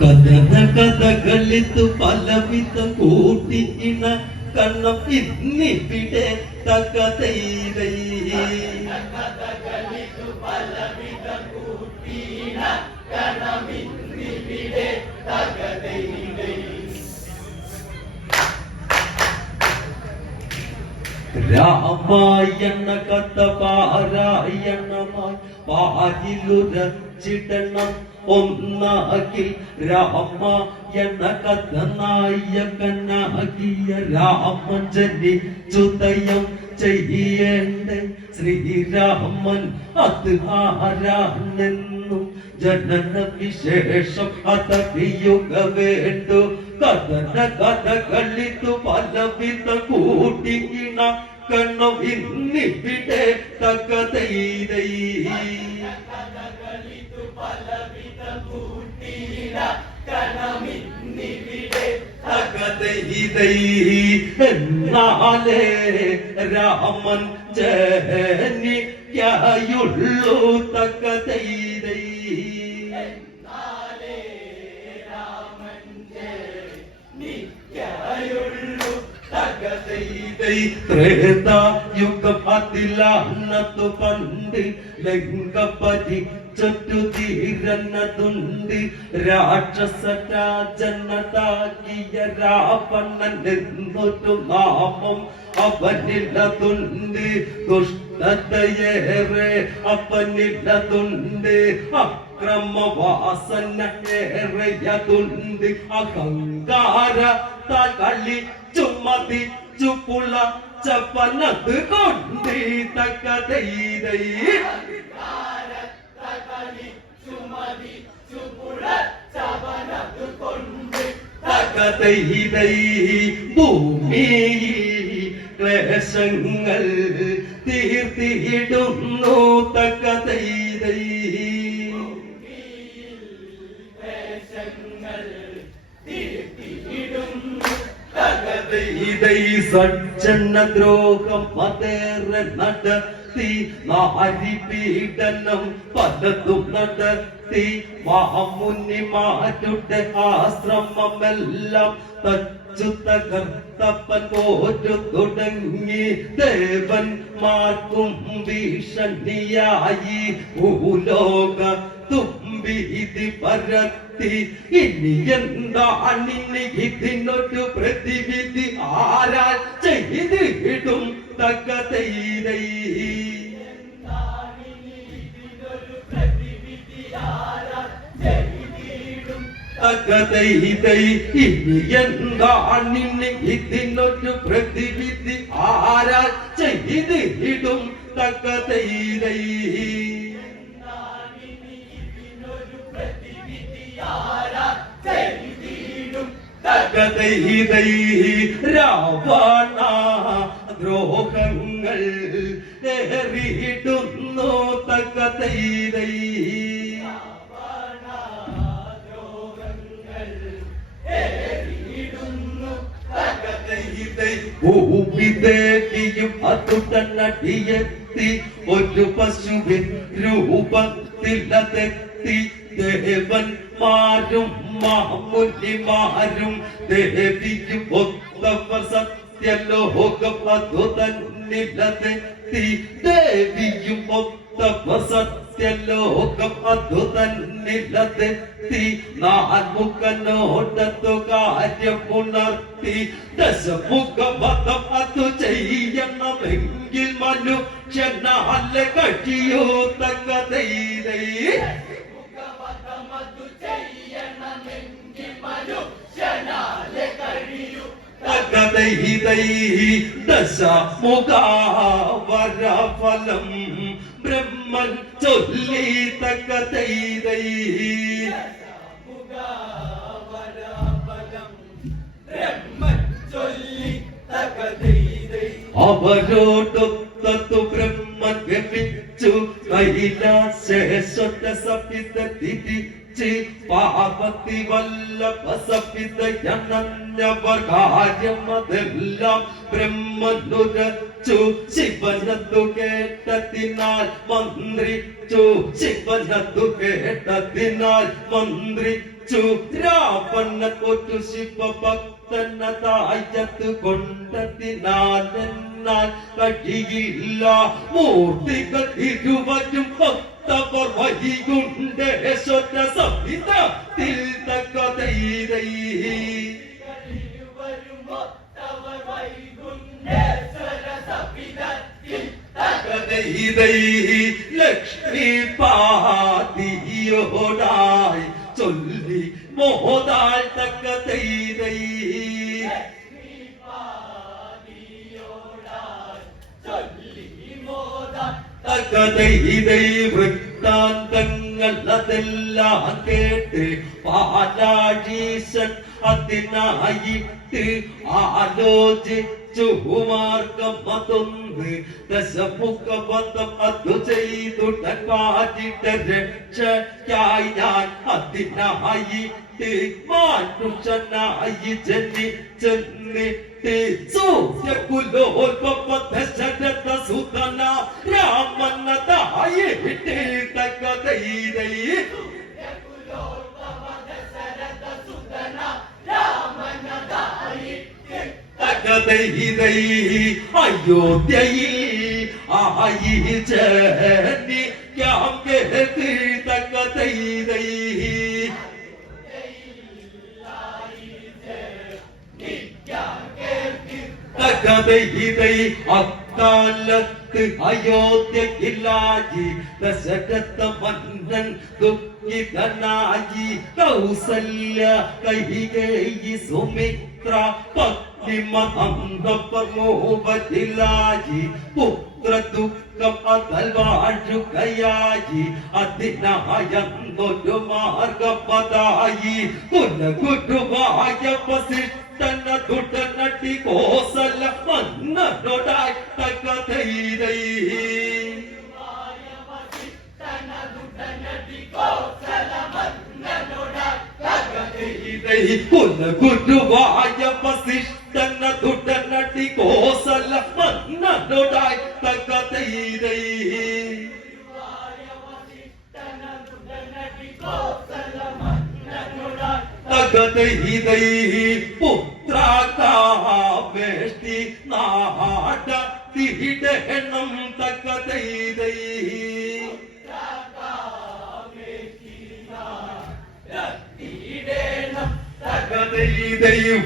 കഥന കഥകളിത്തു പലവിധ കൂട്ടിയിണ കണ്ണം ഇന്നിവിടെ തകതൈരൈ രാമായണ കഥ പാരായണമായി പാരിലുരച്ചിടണം രാമ എന്ന കഥ നായകനാക്കിയ രാമൻ ജനിച്ചുദയം ചെയ്യേണ്ട. ശ്രീരാമൻ അത് ആരാണെന്നും ജനന വിശേഷം അതറിയുക വേണ്ടു. കഥന കഥകളിത്തു പലവിധ കൂട്ടിയിണ കണ്ണം ഇന്നിവിടെ തകതൈതൈ എന്നാലേ രാമൻ ജനിക്കായുള്ളൂ തകതൈതൈ ത്രേതായുഗം അതിലാണതു പണ്ട് ലങ്കപരി ചുറ്റു തീരന്നതുണ്ട് രാക്ഷസ രാജനതാക്കിയ രാവണൻ എന്നൊരു നാമം അവനില്ലതുണ്ട് ദുഷ്ടതയേറെ അവനില്ലതുണ്ട് അക്രമവാസന ഏറെയതുണ്ട് അഹങ്കാര തകളി ചുമതി ചുപ്പുള്ള ചപ്പനത് കൊണ്ട് തക്കതൈതൈ തകതൈതൈ ഭൂമി ക്ലേശങ്ങൾ തീർത്തിയിടുന്നു തകതൈതൈ ഇതൈ സജ്ജന ദ്രോഹം അതേറെ നടത്തി മഹരിപീഡനം പീഡനം പലതും നടത്തി. മാമുനിമാരുടെ ആശ്രമമെല്ലാം തച്ചു തകർത്തപ്പൻ പോരു തുടങ്ങി ദേവന്മാർക്കും ഭീഷണിയായി. ഭൂലോക തുമ്പിതി പരത്തി. ഇനി എന്താണിനി ഇതിനൊരു പ്രതിവിധി? ആരാൽ ചെയ്തിടും ഇതിനൊരു പ്രതിവിധി? ചെയ്തിടും തകതൈതൈ തകതൈതൈ രാവണ ദ്രോഹങ്ങൾ ഏറിയിടുന്നു തകതൈതൈ ഭൂമിദേവിയും അതുടനടിയെത്തി ഒരു പശുവിൻ രൂപത്തിലതെത്തി. ദേവന്മാരും മാമുനിമാരും ദേവിയും ഒത്തവ സത്യലോകം അതു തന്നിലതെത്തി ദേവിയും ഒത്തവർ സത്യലോകം അതു തന്നിലതെത്തി നാൽമുഖനോടത്തു കാര്യം ഉണർത്തി ദശമുഖവധം അതു ചെയ്യണമെങ്കിൽ മനുഷ്യനാലെ കഴിയോ തങ്കതൈതൈ തകതൈതൈ ദശമുഖാവരഫലം ബ്രഹ്മൻ ചൊല്ലി തകതൈതൈ അവരോടൊത്തു ബ്രഹ്മൻ ഗമിച്ചു കൈലാശേശ്വര സപിത തിരിച്ച് പാപത്തി വല്ലഭ സപിതയണഞ്ഞവർ കാര്യമതെല്ലാം ബ്രഹ്മനുരച്ചു. ശിവനതു കേട്ടതിനാൽ മന്ത്രിച്ചു. ശിവനതു കേട്ടതിനാൽ മന്ത്രിച്ചു. രാവണ കൊറ്റു ശിവഭക്തന തായത്ത് കൊണ്ടതിനാലെന്നാൽ കഴിയില്ല മൂർത്തികൾ ഇരുവരും தவர் வகிகுண்டே சொட்ட சபிதா தில் தக்க தைரை லக்ஷ்மி பாதியோடாய் சொல்லி மோதாள் தக்க தைரை சொல்லி மோதாள் തക്കതൈതൈ തകതൈതൈ വൃത്താന്തങ്ങൾ അതെല്ലാം കേട്ട് പാലാഴീശൻ അതിനായിട്ട് ആലോചിച്ചു മാർഗം അതൊന്ന് ദശമുഖബന്ധം അതു ചെയ്തുടൻ പാറ്റിട്ട രക്ഷയ്ക്കായി ഞാൻ അതിനായിട്ട് മാനുഷനായി ജനി ചെന്നിട്ട് സൂര്യകുലോൽപ ദശരഥ സുതന രാമനതായിട്ട് തകതൈതൈ തകതൈതൈ അയോധ്യയിൽ ആയി ജനിക്കാം കേട്ട് തകതൈതൈ തകതൈതൈ അക്കാലത്ത് അയോധ്യയിലായി ദശരഥ മന്നൻ ദുഃഖിതനായി കൗസല്യ കൈകേയി സുമിത്ര പത്നി മഹന്ത പ്രമോപത്തിലായി പുത്ര ദുഃഖം അതൽ വാഴുകയായി അതിനായൊരു മാർഗപതായി കുലഗുരുവായ വസിഷ്ഠന ദുടനടി Kosala nở đồ đại ta có thấy đây పుల్ల గుడ్డు వాయ వసిష్టన దుడ్డ నటి కోసల మన్న నొడాయ్ తగ్గతైరై వాయ వసిష్టన దుడ్డ నటి కోసల మన్న నొడాయ్ തകതൈതൈ പുത്രാകാവേഷ്ടി നാട തിഹിടണം തകതൈതൈ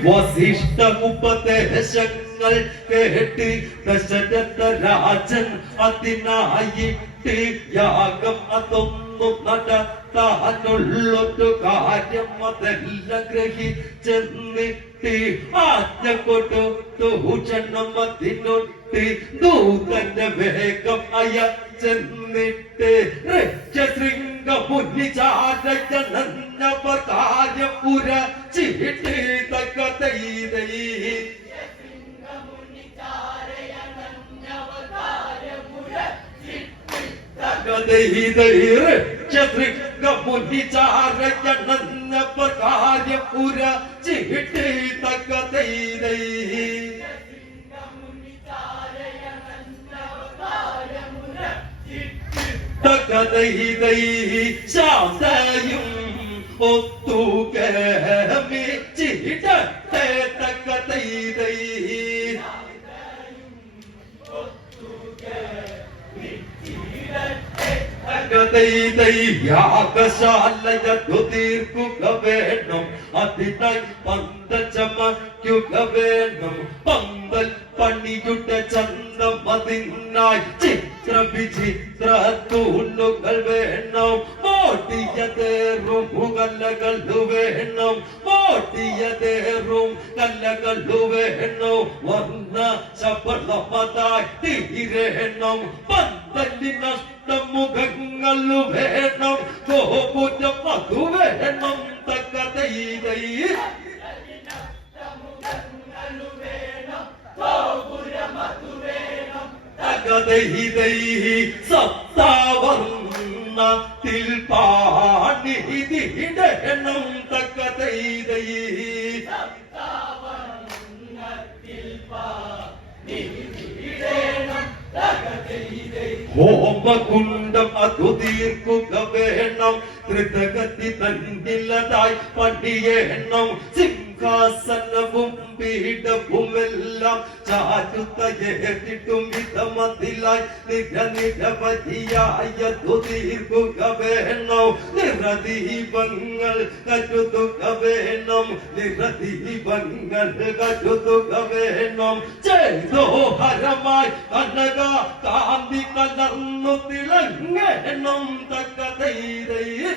വസിഷ്ഠ ഉപദേശങ്ങൾ കേട്ട് ദശരഥ രാജൻ അതിനായിട്ട് യാഗം അതൊന്നും നടത്താനുള്ളൊരു കാര്യം അതെല്ലാം ഗ്രഹിച്ചെന്നിട്ട് ആജ്ഞ കൊടുത്തു ക്ഷണം അതിനൊട്ട് ദൂതന്റെ വേഗം അയച്ചെന്നിട്ട് രക്ഷശൃംഗ മുന്നിചാരജനന്നവർ കാര്യപുര ചീട്ട് തകതൈതൈ കാര്യപുര ചീട്ട് തകതൈതൈ തകതൈതൈ ശാന്തയും ഒത്തുകമിച്ചിടത്തെ തകതൈതൈ തകതൈതൈ യാഗശാലയതു തീർക്കുക വേണം അതിനായി പന്തചമയ്ക്കുക വേണം പന്തൽ പണിയുടെ ചന്തം അതിനായി ചിത്ര വിചിത്ര തൂണുകൾ വേണം മോട്ടിയതേറും കല്ലകൾ വേണം മോട്ടിയതേറും കല്ലകൾ വേണം. വന്ന ശബളമതായി തീരണം. പന്തലി നഷ്ടം മുഖങ്ങൾ വേണം. ഗോപുരം മധു വേണം. തക്കതൈതൈ തകതൈതൈ സപ്താവർണത്തിൽ പാണിതിടണം തകതൈതൈ ഹോമകുണ്ടം അതു തീർക്കുക വേണം. ത്രിതകത്തി തന്നില പടിയേണം പണിയേണം സിംഹാസനവും പീഠവുമെല്ലാം ചാരുത്തയേറ്റിട്ടും വിധമതിലായി നിര നിരവധിയായ തുതീർക്കുക വേണം നിറദീപങ്ങൾ കരുതുക വേണം നിറദീപങ്ങൾ കരുതുക വേണം ചേതോഹരമായി കനക കാന്തി കലർന്നു തിളങ്ങണം തക്ക ധൈര്യ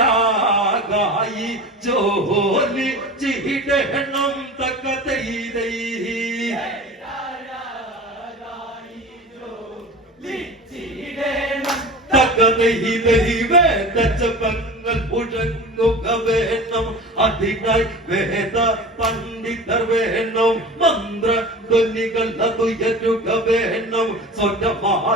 തകതൈതൈഴാഴാകായി ജോലി ചിടണം തകതൈതൈ തകതൈതൈവേദജപങ്ങൾ മുഴങ്ങുക വേണം. അതിനായി വേദ പണ്ഡിതർ വേണം. മന്ത്ര ധ്വനികൾ അതുയരുക വേണം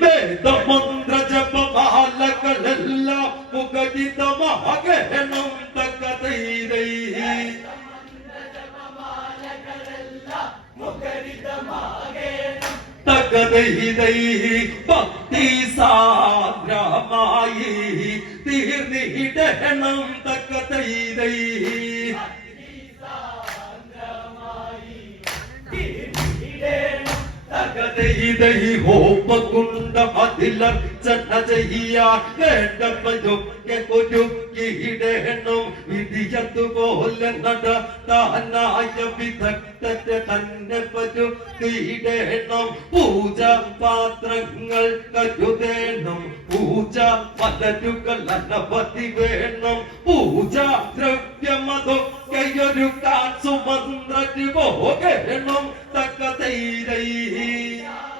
വേദമന്ത്ര ജപമാലകളെല്ലാം മുഖരിതമാകണം. തക്കതൈതൈ തകതൈതൈ ഭക്തി സാന്ദ്രമായി തീർന്നിടണം. ഹോമകുണ്ട അതിലർച്ചന ചെയ്യാൻ വേണ്ടവയൊക്കെ ഒരുക്കിയിടണം വിധിയതുപോലെ നടത്താനായ വിദഗ്ധത്തെ തന്നെ പരുത്തിയിടണം പൂജ പാത്രങ്ങൾ കരുതേണം. പൂജ പലരുകൾ അനവധി വേണം. പൂജ ദ്രവ്യമതൊക്കെയൊരുക്കാൻ സുമന്ത്രി പോകണം. തക്കതൈരൈ തകതൈതൈ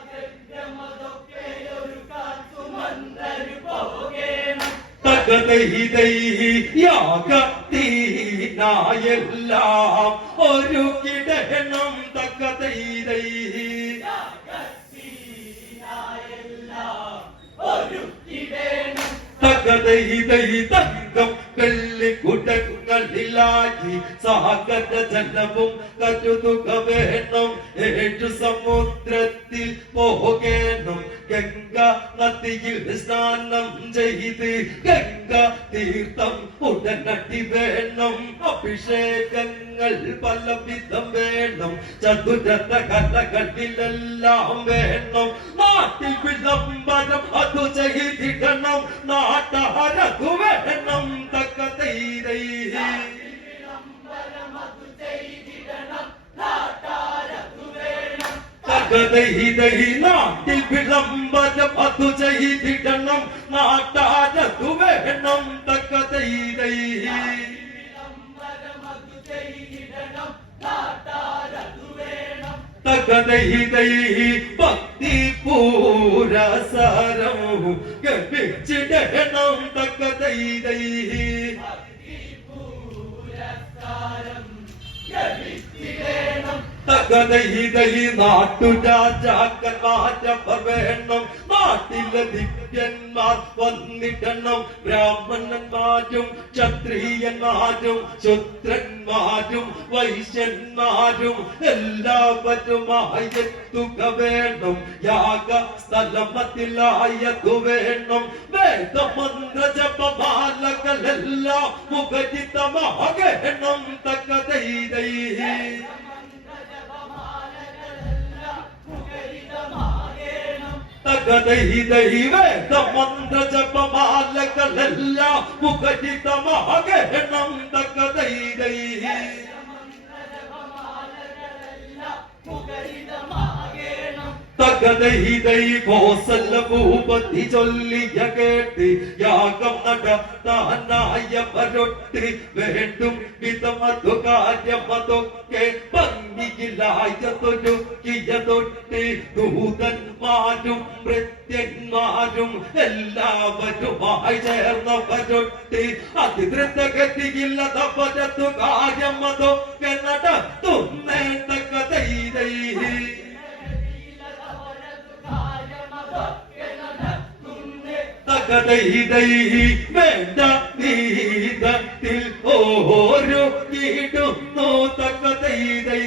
യാഗത്തീനായെല്ലാം ഒരു കിടണം തകതൈതൈ തകതൈതൈ തങ്കം വെള്ളിക്കുടങ്ങളിലാക്കി സാഗര ജലവും കരുതുക വേണം ഏഴു സമുദ്രത്തിൽ പോകേണം. ഗംഗ നദിയിൽ സ്നാനം ചെയ്ത് ഗംഗ തീർത്ഥം ഉടനടി വേണം. അഭിഷേകങ്ങൾ പലവിധം വേണം. ചതുരത കഥകളിലെല്ലാം വേണം. നാട്ടിൽ വിളംബരം അതു ചെയ്തിടണം. നാട്ടാരതു വേണം. തക്ക തൈരൈ തകതൈതൈ നാട്ടിൽ വിളംബരം അതു ചെയ്തിടണം നാട്ടാരതു വേണം തകതൈതൈ തകതൈതൈ ഭക്തി പൂരസാരം ഗമിച്ചിടണം തകതൈതൈ. തകതൈതൈ നാട്ടുരാജാക്കന്മാരവർ വേണം നാട്ടിലെ ദിവ്യന്മാർ വന്നിടണം. ബ്രാഹ്മണന്മാരും ക്ഷത്രിയന്മാരും ശുദ്രന്മാരും വൈശ്യന്മാരും എല്ലാവരുമായി എത്തുക വേണം യാഗ സ്ഥലമത്തിലായതു വേണം. വേദമന്ത്ര ജപമാലകളെല്ലാം മുഖരിതമാകണം. തക്കതൈതൈ തകതൈതൈവേദമന്ത്ര ജപമാലകളെല്ലാം മുഖരിതമാകണം തകതൈതൈ തക തകതൈതൈ കോസല്ല ഭൂപതി ചൊല്ലിയ കേട്ട് യാഗം നടത്താനായവരൊട്ട് വേണ്ടും വിധമതു കാര്യമതൊക്കെ ഭംഗിയിലായതൊരുക്കിയ തൊട്ട് ദൂതന്മാരും ഭൃത്യന്മാരും എല്ലാവരുമായി ചേർന്നവരൊട്ട് അതിദ്രുതഗതിയില്ലതവരത്തു കാര്യമതൊക്കെ നടത്തുന്നേണ്ടകതൈതൈ തകതൈതൈ വേണ്ട നീതത്തിൽ ഓരോ കീടുന്നു തകതൈതൈ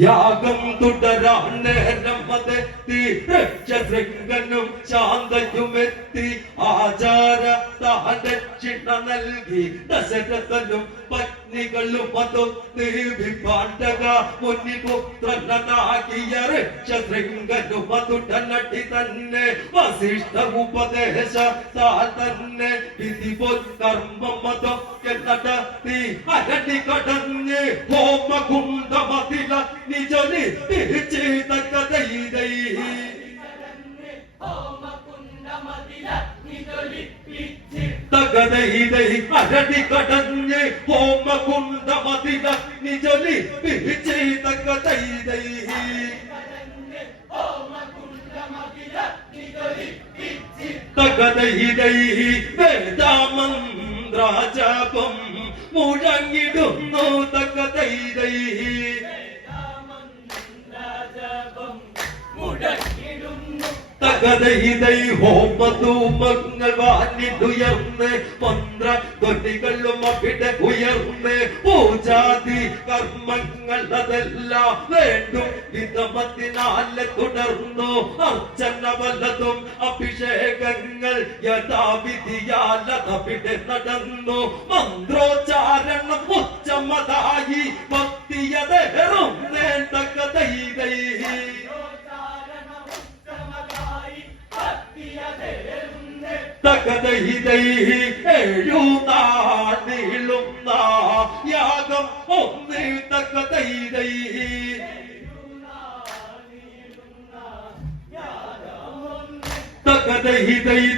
യാഗം തുടരാൻ നേരം അതെത്തി. രക്ഷശൃംഗനും ശാന്തയുമെത്തി ആചാര ദക്ഷിണ നൽകി. ദശരഥനും ಪತ್ನಿಗಳು ಬದುತ್ತೀವಿ ಪಾಂಡಗ ಮುನಿ ಪುತ್ರನಾಗಿಯರೆ ಶೃಂಗನು ಬದುಟ ನಟಿ ತನ್ನೆ ವಸಿಷ್ಠ ಉಪದೇಶ ಸಾತನ್ನೆ ವಿಧಿ ಕರ್ಮ ಮದಕ್ಕೆ ನಟತಿ ಅರಟಿ ಕಡನ್ನೆ ಹೋಮ ಕುಂಡ ಮತಿಲ ನಿಜ ನಿಚಿತ ಕದೈದೈ ಹೋಮ ಕುಂಡ ಮತಿಲ ನಿಜಲಿ గదహి అరటి కటంజి హోమ కుండ మతిద నిజలి పిచిత గదహి తగదహి దైహి వేదామంద్ర జపం మూడంగిడు తగదహి ഹോമധൂമങ്ങൾ വാനിടുയർന്ന് മന്ത്ര ധ്വനികളും അവിടെ ഉയർന്ന് പൂജാതി കർമ്മങ്ങൾ അതെല്ലാം വേണ്ടും. വിധമത്തിനാല് തുടർന്നു അർച്ചന വല്ലതും അഭിഷേകങ്ങൾ യഥാവിധിയാലതവിടെ നടന്നു. മന്ത്രോച്ചാരണം ഉച്ചമതായി ഭക്തിയതേറും നേണ്ടകതൈതൈ തകതൈതൈ എഴുതാനിളുന്ന യാഗം ഒന്ന് തകതൈതൈ തകതൈതൈ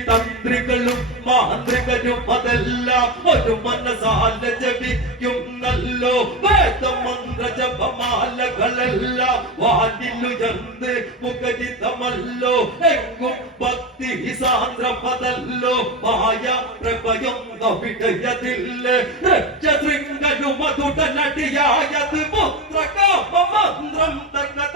തന്ത്രികളും മാന്ത്രികരും അതെല്ലാം ഒരു മനസാല ജപിക്കും നല്ലോ വേദമന്ത്ര ജപമാലകളെല്ലാം വാനിലുയർന്ന് മുഖരിതമല്ലോ. എങ്ങും ഭക്തി സാന്ദ്രമതല്ലോ മായ പ്രഭയം വിടയതില്ല രക്ഷശൃംഗനും അതുടനടിയായത് പുത്രകാമ മന്ത്രം തകതൈതൈ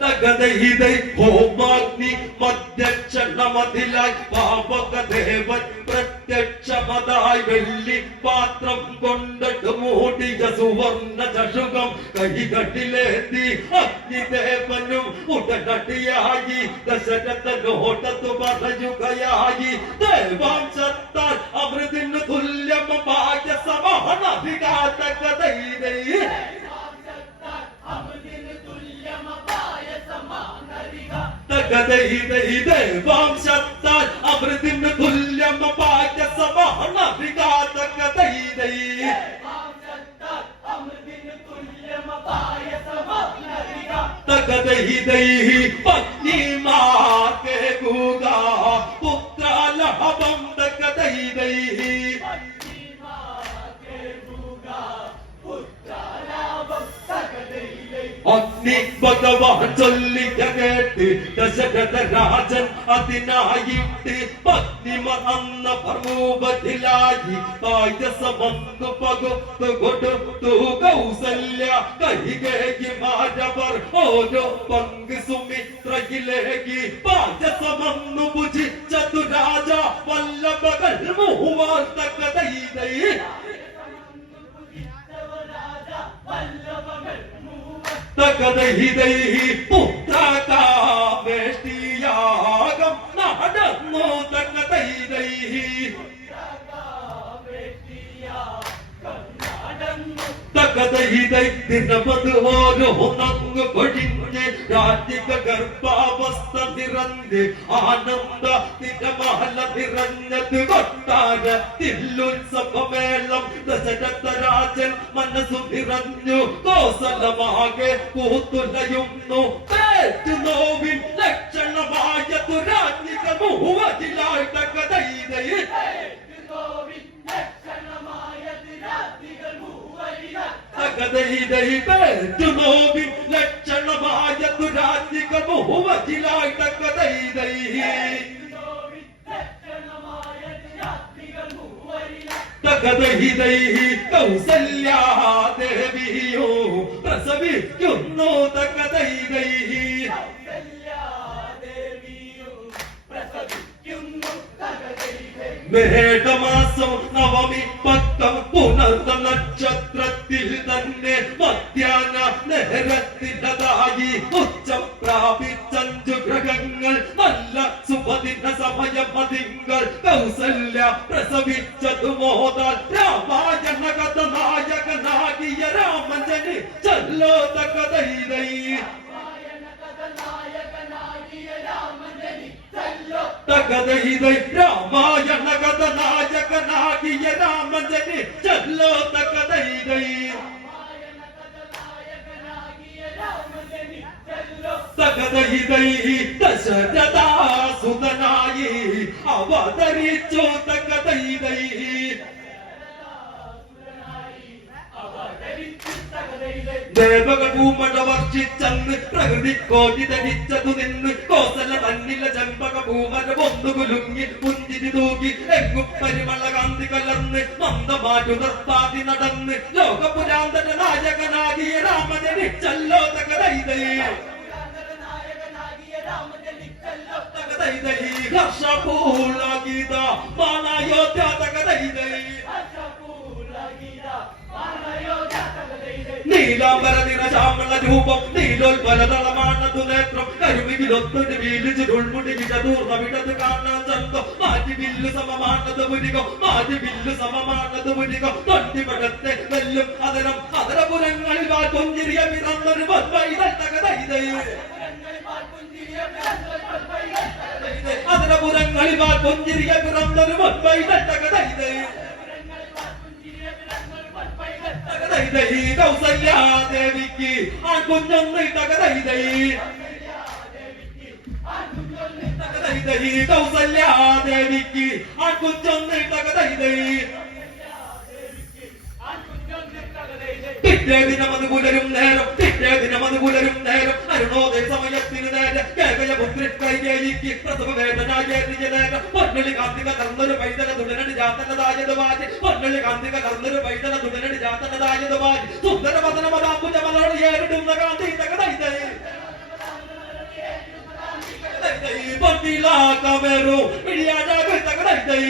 തകതൈതൈ ഹോമാഗ്നി മധ്യക്ഷണമതിലായി പാപകദേവൻ പ്രത്യക്ഷമതായി വെള്ളി പാത്രം കൊണ്ടിട്ട് മൂടിയ സുവർണ ചഷുകം കൈകട്ടിലേത്തി അഗ്നിദേവനും ഉടനടിയായി ദശരഥനോട്ടത്തു പറയുകയായി ദേവാംശത്താൽ അതിനായിട്ട് പത്നി മറന്ന പ്രമൂപത്തിലായി പായസമന്നു പകുത്തു കൊടുത്തു. കൗസല്യ കൈകേകി മാരവർ ഓരോ പങ്ക് സുമിത്രയിലേക്ക് പായസമന്നു ഭുജിച്ചതു രാജ വല്ലഭകൾ മൂവാർ തക്കതൈതൈ തകതൈതൈ യാഗം നടന്നു തന്നെ തൈതൈഹി. കൊഴിഞ്ഞ് രാജിക ഗർഭാവസ്ഥ നിറഞ്ഞ് ആനന്ദ തിരമഹല നിറഞ്ഞത് വട്ടാര തില്ലുത്സവമേളം ദശരഥരാജൻ മനസ്സു നിറഞ്ഞു. കോസലമാകെ കൂത്തുലയുന്നു. പേറ്റു നോവിൻ ലക്ഷണമായതു രാജ്ഞിക മൂവതിലായിട്ട കഥയിതയിൽ തകതയിതൈ പേറ്റു നോവിൻ ലക്ഷണമായതു രാജ്ഞിക മൂവതിലായിട്ട കഥയിതൈ തകതഹിതൈ കൗസല്യാദേവിയോ പ്രസവിക്കുന്നു തകതൈതൈ മേടമാസം നവമി പക്കം തകതൈതൈ രാമായണ കഥ നായകനാകിയ രാമജന് ചല്ലോ തകതൈതൈ തകതൈതൈ ദശരഥാസുതനായി അവതരിച്ചു തകതൈതൈ ദേവകൾ ഭൂമഴ വർഷിച്ചന്ന് പ്രകൃതി കോടി ധരിച്ചതു നിന്ന്. കോസല തന്നില്ല ചെമ്പക ഭൂമര ഒന്നു കുലുങ്ങി പുഞ്ചിരി തൂകി എങ്ങും പരിമള കാന്തി കലർന്ന് മന്ദമാറ്റു നിർത്താതി നടന്ന്. ലോകപുരാന്തര നായകനാകിയ രാമജനിച്ചല്ലോ തകരൈതേ. തകതൈതൈ ഹർഷപൂളഗീത മാനായോധ്യ നീലാംബര നിറശാമള രൂപം നീലോൽപലതളമാണതു നേത്രം കരുവിലൊത്തൊരു വീലിച്ച് ഉൾമുടി വിടതൂർന്ന വിടത് കാണാൻ ചന്തം. മാറ്റി വില്ല് സമമാണത് മുരികം മാറ്റി വില്ല് സമമാണത് മുരികം. തൊണ്ടിപടത്തെ വെല്ലും അതരം അതരപുരങ്ങളിൽ വാ കൊഞ്ചിരിയ പിറന്നൊരു അതരപുരങ്ങളിൽ വാ കൊഞ്ചിരിയ പിറന്നൊരു വൈതൽ തകതൈതൈ തകതൈതൈ കൗസല്യാദേവിക്ക് ആ കുഞ്ഞൊന്ന് തകതൈതൈ തകതൈതൈ കൗസല്യാദേവിക്ക് ആ കുഞ്ഞൊന്ന് തകതൈതൈ ദിനം അത് നേരം ദിനം അത് നേരം. അരുണോദയ സമയത്തിന് നേരം കേവല പുത്രി കൈകേയിക്ക് പ്രസവ വേദനായേറിയ നേരം. പൊന്നളി കാന്തിക കർന്നൊരു പൈതല തുടരണി ജാതനതായത് വാജി പൊന്നളി കാന്തിക കർന്നൊരു പൈതല തുടരണി ജാതനതായത് വാജി സുന്ദര വദന മതാമ്പുജ മലോട് ഏറിടുന്ന കാന്തി തകതൈതൈ പൊന്നിലാകമേറു പിടിയാടാക് തകതൈതൈ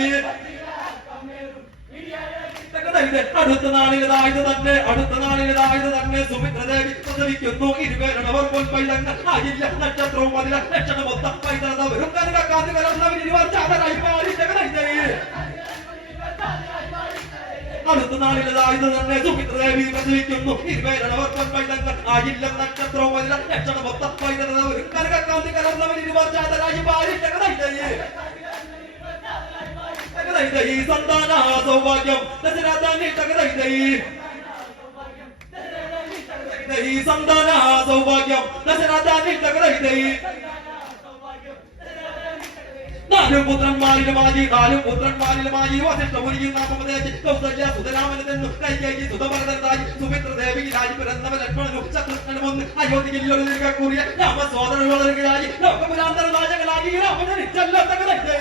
തകതൈതൈ അടുത്ത നാളിലതായത് തന്നെ അടുത്ത നാളിലതായത് തന്നെ സുമിത്രദേവി പ്രസവിക്കുന്നു. ഇരുപേരണവർ പൊൻപൈതങ്ങൾ ആയില്ല. നക്ഷത്രവും അതിലെ ലക്ഷണം മൊത്തം പൈതലവരും കനുക കാന്തി കലർന്നവർ ചാതരായി പാടി തകതൈതൈ അടുത്ത നാളിലതായത് തന്നെ സുമിത്രദേവി പ്രസവിക്കുന്നു. ഇരുപേരണവർ പൊൻപൈതങ്ങൾ ആയില്ല. നക്ഷത്രവും അതിലെ ലക്ഷണം മൊത്തം പൈതലവരും കനുക കാന്തി കലർന്നവർ ഇരുവർ ചാതരായി പാടി തകതൈതൈ സന്താന സൗഭാഗ്യം ദശരാജാനി തകതൈതൈ സന്താന സൗഭാഗ്യം ദശരാജാനി തകതൈതൈ നാല് പുത്രന്മാരിലുമായി നാല് പുത്രന്മാരിലുമായി വസിഷ്ഠമുനിയും നാമപദേശി കൗസല്യ സുതരാമന് തെന്നു കൈകേയി സുതഭരതനായി സുമിത്ര ദേവി രാജിപുരന്നവ ലക്ഷ്മണനും ശത്രുഘ്നും ഒന്ന് അയോധ്യയിൽ ഒരു കൂറിയ രാമ സോദരൻ വളരുകയായി ലോകപുരാന്തര തകതൈതൈ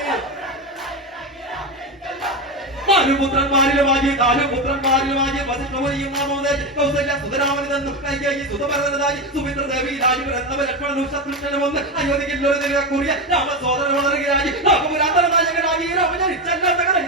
നാലുപുത്രന്മാരിലുമാകി നാലുപുത്രന്മാരിലുമാകി വസിഷ്ഠവരിയും നാമോദയ കൗസല്യ സുതരാമനിതെന്നും കൈകേയി സുതഭരതനായി സുമിത്രദേവി രാജു രത്നവ ലക്ഷ്മണനും ശത്രുഘ്നനുമൊന്ന് അയോധ്യയിൽ ഒരു നിലകൂറിയ രാമസോദരൻ വളരുകയായി. രാമപുരാതനായകനായി രാമജനിച്ചല്ലാത്ത കഥ